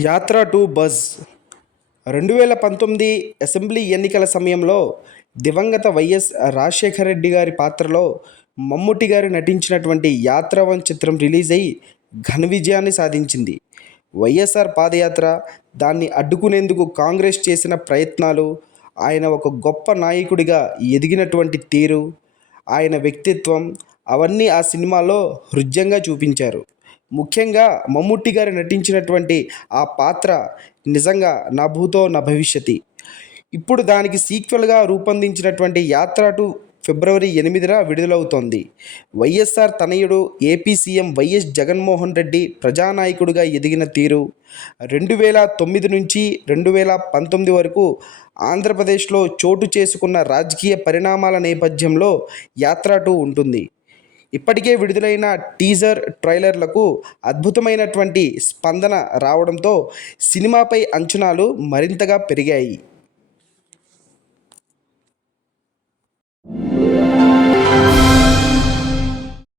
యాత్ర to buzz 2019 assembly ఎన్నికల సమయంలో దివంగత వైఎస్ రాజశేఖర రెడ్డి గారి పాత్రలో మమ్ముట్టి గారు నటించినటువంటి యాత్ర 1 చిత్రం రిలీజ్ అయ్యి ఘన విజయాన్ని సాధించింది. వైఎస్ఆర్ పాదయాత్ర, దాన్ని అడ్డుకునేందుకు కాంగ్రెస్ చేసిన ప్రయత్నాలు, ఆయన ఒక గొప్ప నాయకుడిగా ఎదిగినటువంటి తీరు, ఆయన వ్యక్తిత్వం అవన్నీ ఆ సినిమాలో హృద్యంగా చూపించారు. ముఖ్యంగా మమ్ముట్టి గారు నటించినటువంటి ఆ పాత్ర నిజంగా నా భూతో నా భవిష్యతి. ఇప్పుడు దానికి సీక్వెల్గా రూపొందించినటువంటి యాత్ర టు ఫిబ్రవరి 8న విడుదలవుతోంది. వైఎస్ఆర్ తనయుడు AP CM YS Jaganmohan Reddy ప్రజానాయకుడిగా ఎదిగిన తీరు, 2009 నుంచి 2019 వరకు ఆంధ్రప్రదేశ్లో చోటు చేసుకున్న రాజకీయ పరిణామాల నేపథ్యంలో యాత్ర టు ఉంటుంది. ఇప్పటికే విడుదలైన టీజర్, ట్రైలర్లకు అద్భుతమైనటువంటి స్పందన రావడంతో సినిమాపై అంచనాలు మరింతగా పెరిగాయి.